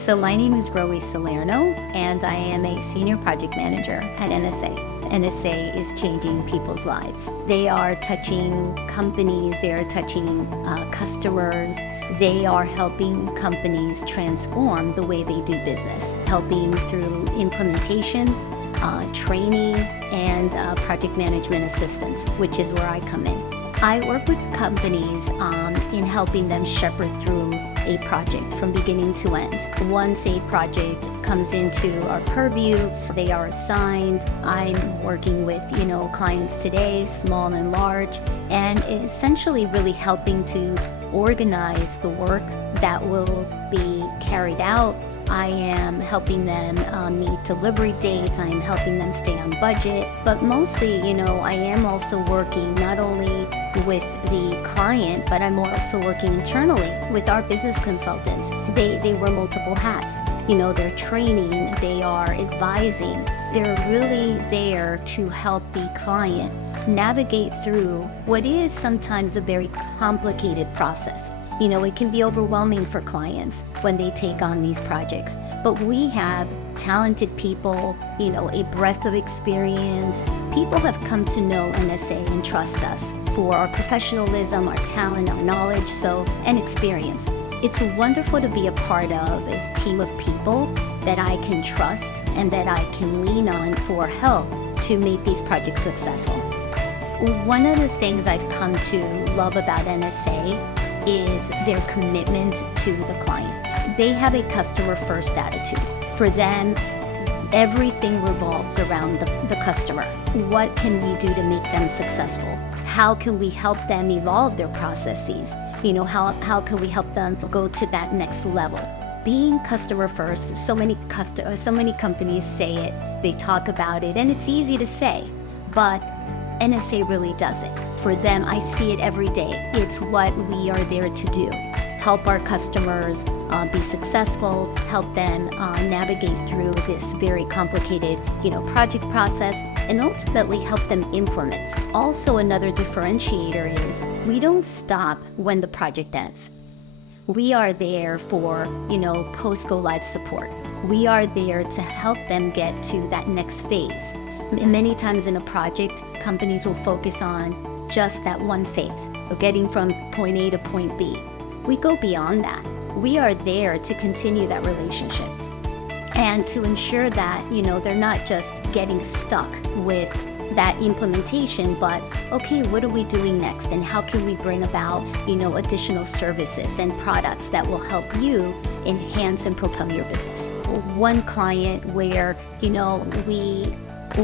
So my name is Romi Salerno, and I am a senior project manager at NSA. NSA is changing people's lives. They are touching companies, they are touching customers, they are helping companies transform the way they do business, helping through implementations, training, and project management assistance, which is where I come in. I work with companies in helping them shepherd through a project from beginning to end. Once a project comes into our purview, they are assigned. I'm working with, clients today, small and large, and essentially really helping to organize the work that will be carried out. I am helping them meet delivery dates. I am helping them stay on budget. But mostly, I am also working not only with the client, but I'm also working internally with our business consultants. They wear multiple hats. They're training, they are advising. They're really there to help the client navigate through what is sometimes a very complicated process. It can be overwhelming for clients when they take on these projects, but we have talented people, a breadth of experience. People have come to know NSA and trust us for our professionalism, our talent, our knowledge, and experience. It's wonderful to be a part of a team of people that I can trust and that I can lean on for help to make these projects successful. One of the things I've come to love about NSA is their commitment to the client. They have a customer-first attitude. For them, everything revolves around the customer. What can we do to make them successful? How can we help them evolve their processes? How can we help them go to that next level? Being customer first, so many companies say it, they talk about it, and it's easy to say, but NSA really does it. For them, I see it every day. It's what we are there to do. Help our customers be successful, help them navigate through this very complicated, project process, and ultimately help them implement. Also, another differentiator is we don't stop when the project ends. We are there for, post-go live support. We are there to help them get to that next phase. Many times in a project, companies will focus on just that one phase of getting from point A to point B. We go beyond that. We are there to continue that relationship and to ensure that, they're not just getting stuck with that implementation, but okay, what are we doing next? And how can we bring about, additional services and products that will help you enhance and propel your business? One client where, we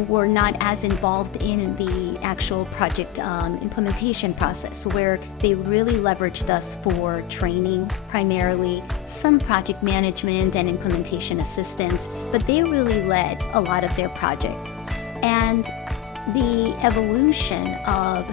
were not as involved in the actual project implementation process, where they really leveraged us for training, primarily some project management and implementation assistance, but they really led a lot of their project. And the evolution of,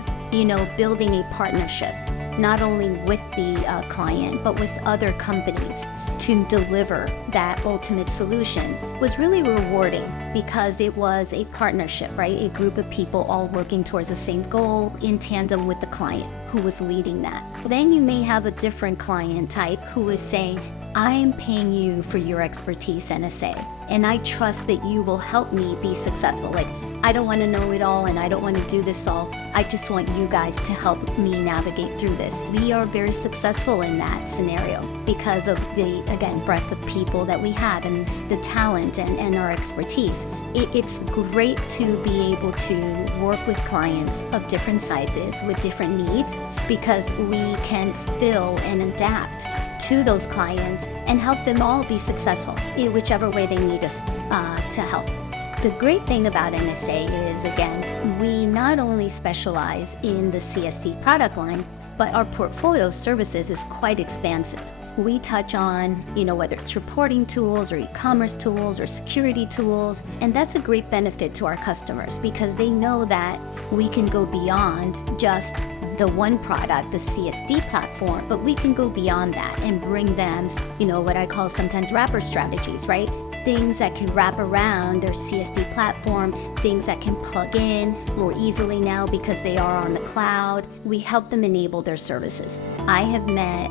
building a partnership, not only with the client, but with other companies to deliver that ultimate solution was really rewarding because it was a partnership, right? A group of people all working towards the same goal in tandem with the client who was leading that. Then you may have a different client type who is saying, I am paying you for your expertise, NSA, and I trust that you will help me be successful. Like, I don't want to know it all and I don't want to do this all. I just want you guys to help me navigate through this. We are very successful in that scenario because of the, again, breadth of people that we have and the talent and our expertise. It's great to be able to work with clients of different sizes with different needs because we can fill and adapt to those clients and help them all be successful in whichever way they need us to help. The great thing about NSA is, again, we not only specialize in the CST product line, but our portfolio of services is quite expansive. We touch on, whether it's reporting tools or e-commerce tools or security tools, and that's a great benefit to our customers because they know that we can go beyond just the one product, the CSD platform, but we can go beyond that and bring them, what I call sometimes wrapper strategies, right? Things that can wrap around their CSD platform, things that can plug in more easily now because they are on the cloud. We help them enable their services. I have met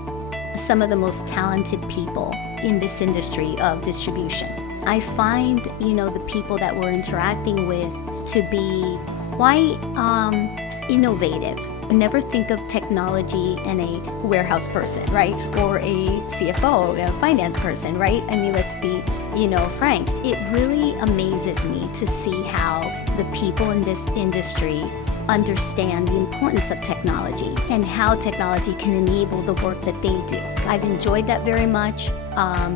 some of the most talented people in this industry of distribution. I find, the people that we're interacting with to be quite innovative. I never think of technology and a warehouse person, right? Or a CFO, a finance person, right? I mean, let's be, frank. It really amazes me to see how the people in this industry understand the importance of technology and how technology can enable the work that they do. I've enjoyed that very much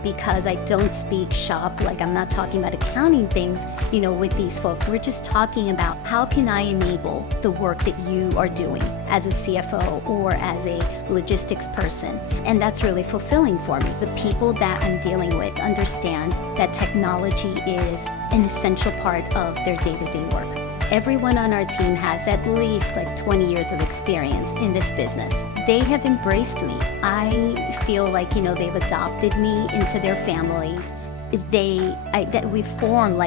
because I don't speak shop, like I'm not talking about accounting things, with these folks. We're just talking about how can I enable the work that you are doing as a CFO or as a logistics person. And that's really fulfilling for me. The people that I'm dealing with understand that technology is an essential part of their day-to-day work. Everyone on our team has at least 20 years of experience in this business. They have embraced me. I feel like, they've adopted me into their family. That we form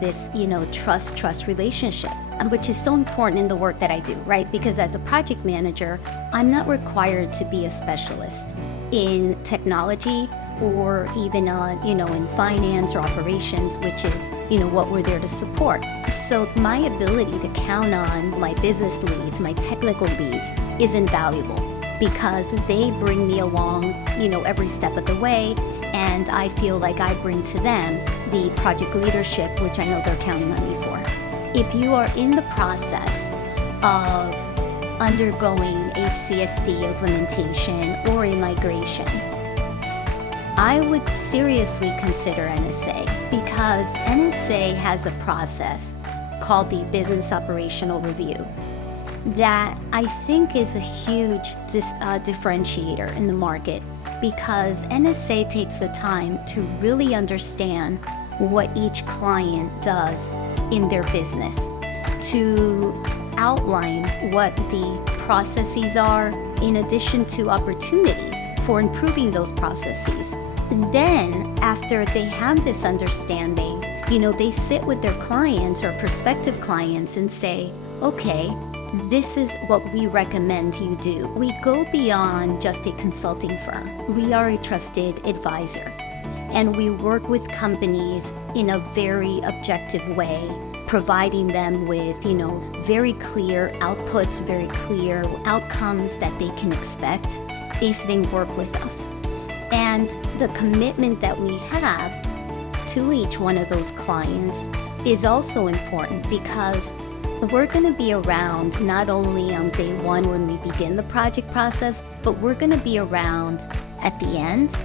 this, trust relationship, which is so important in the work that I do, right? Because as a project manager, I'm not required to be a specialist in technology or even in finance or operations, which is, what we're there to support. So my ability to count on my business leads, my technical leads, is invaluable because they bring me along, every step of the way. And I feel like I bring to them the project leadership, which I know they're counting on me for. If you are in the process of undergoing a CSD implementation or a migration, I would seriously consider NSA because NSA has a process called the Business Operational Review that I think is a huge differentiator in the market because NSA takes the time to really understand what each client does in their business, to outline what the processes are in addition to opportunities for improving those processes. And then after they have this understanding, they sit with their clients or prospective clients and say, okay, this is what we recommend you do. We go beyond just a consulting firm. We are a trusted advisor, and we work with companies in a very objective way, providing them with, very clear outputs, very clear outcomes that they can expect if they work with us. And the commitment that we have to each one of those clients is also important because we're going to be around not only on day one when we begin the project process, but we're going to be around at the end,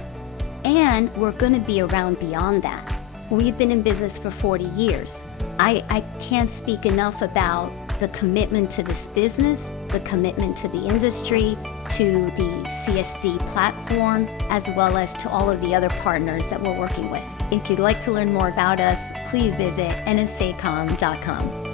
and we're going to be around beyond that. We've been in business for 40 years. I can't speak enough about the commitment to this business, the commitment to the industry, to the CSD platform, as well as to all of the other partners that we're working with. If you'd like to learn more about us, please visit nsacom.com.